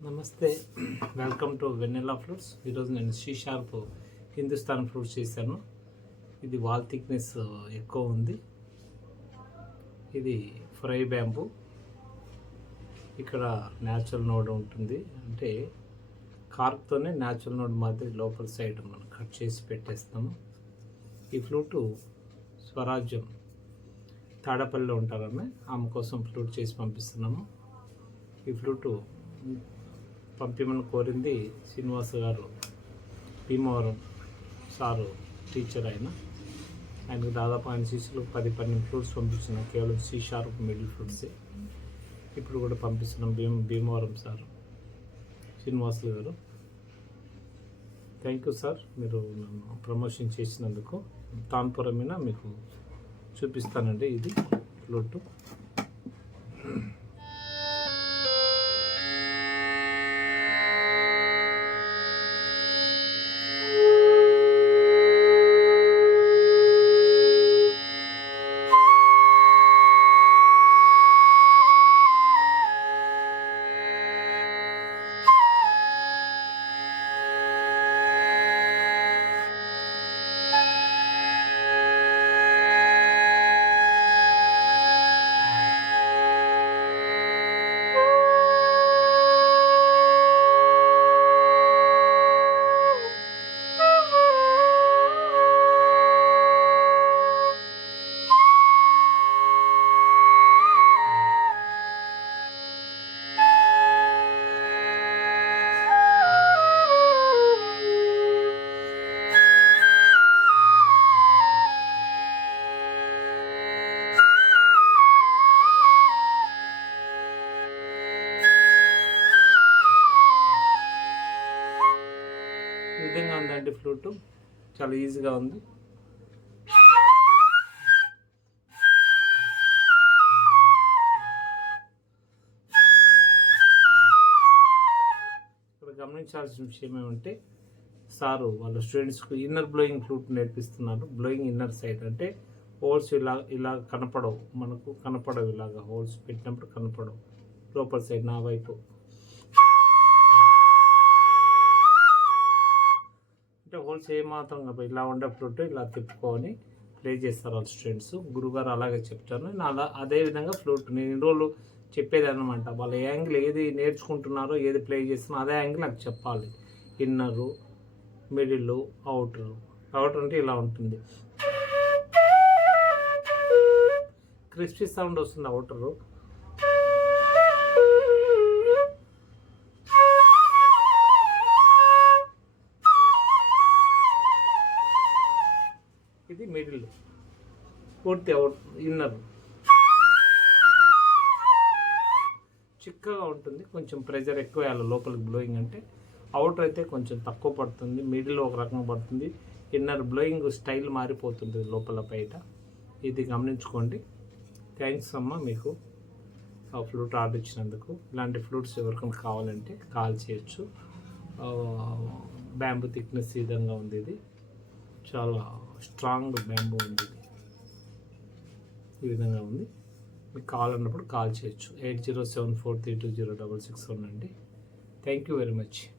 నమస్తే. Welcome to vanilla fruits ఈరోజు నేను షీ షార్ప్ హిందుస్థాన్ ఫ్రూట్స్ చేశాను. ఇది వాల్ థిక్నెస్ uh, ఎక్కువ ఉంది. ఇది ఫ్రై బ్యాంబు ఇక్కడ న్యాచురల్ నోడ్ ఉంటుంది. అంటే కార్క్తోనే న్యాచురల్ నోడ్ మాదిరి లోపల సైడ్ మనం కట్ చేసి పెట్టేస్తాము ఈ ఫ్లూటు స్వరాజ్యం తాడపల్లిలో ఉంటారని ఆమె. కోసం ఫ్లూట్ చేసి పంపిస్తున్నాము. ఈ ఫ్లూటు పంపించమని కోరింది శ్రీనివాస గారు. భీమవరం సారు టీచర్ ఆయన. ఆయనకు దాదాపు ఆయన శిష్యులు పది పన్నెండు ఫ్లూట్స్ పంపించిన. కేవలం సి షార్ప్ మిడిల్ ఫ్లూట్సే ఇప్పుడు కూడా పంపిస్తున్నాం భీమ భీమవరం సార్ శ్రీనివాసులు గారు. థ్యాంక్ యూ సార్ మీరు నన్ను ప్రమోషన్ చేసినందుకు. తాన్పురమైన మీకు చూపిస్తానండి ఇది ఫ్లూటు ఈ విధంగా ఉందండి ఫ్లూటు. చాలా ఈజీగా ఉంది. ఇక్కడ గమనించాల్సిన విషయం ఏమంటే సారు వాళ్ళ స్టూడెంట్స్కు ఇన్నర్ బ్లోయింగ్ ఫ్లూట్ నేర్పిస్తున్నారు. బ్లోయింగ్ ఇన్నర్ సైడ్ అంటే హోల్స్ ఇలా ఇలా కనపడవు. మనకు కనపడవు ఇలాగా హోల్స్ పెట్టినప్పుడు కనపడవు. లోపల సైడ్ నా వైపు. అంటే ఏమాత్రం ఇలా ఉండే ఫ్లూట్ ఇలా తిప్పుకొని ప్లే చేస్తారు వాళ్ళ స్టూడెంట్స్. గురుగారు అలాగే చెప్తారు. నేను అలా అదే విధంగా ఫ్లూట్ నేను ఇన్ని రోజులు చెప్పేది అనమాట వాళ్ళ యాంగిల్ ఏది నేర్చుకుంటున్నారో ఏది ప్లే చేస్తున్నారో అదే యాంగిల్ నాకు చెప్పాలి. ఇన్నరు మిడిల్ అవుటర్ అవుటర్ అంటే ఇలా ఉంటుంది. క్రిస్పీ సౌండ్ వస్తుంది అవుటరు మిడిల్ పూర్తి అవుట్ ఇన్నర్ చిక్కగా ఉంటుంది. కొంచెం ప్రెజర్ ఎక్కువ వేయాలి. లోపలికి బ్లోయింగ్ అంటే అవుటర్ అయితే కొంచెం తక్కువ పడుతుంది. మిడిల్ ఒక రకంగా పడుతుంది. ఇన్నర్ బ్లోయింగ్ స్టైల్ మారిపోతుంది లోపల బయట. ఇది గమనించుకోండి. థ్యాంక్స్ అమ్మ మీకు ఆ ఫ్లూట్ ఆర్డర్ ఇచ్చినందుకు. ఇలాంటి ఫ్లూట్స్ ఎవరికైనా కావాలంటే కాల్ చేయొచ్చు. బ్యాంబు థిక్నెస్ ఈ విధంగా ఉంది ఇది. చాలా స్ట్రాంగ్ బ్యాంబూ ఉంది. ఈ విధంగా ఉంది. మీకు కావాలన్నప్పుడు కాల్ చేయొచ్చు. Eight zero seven four three two zero double six one అండి. Thank you very much.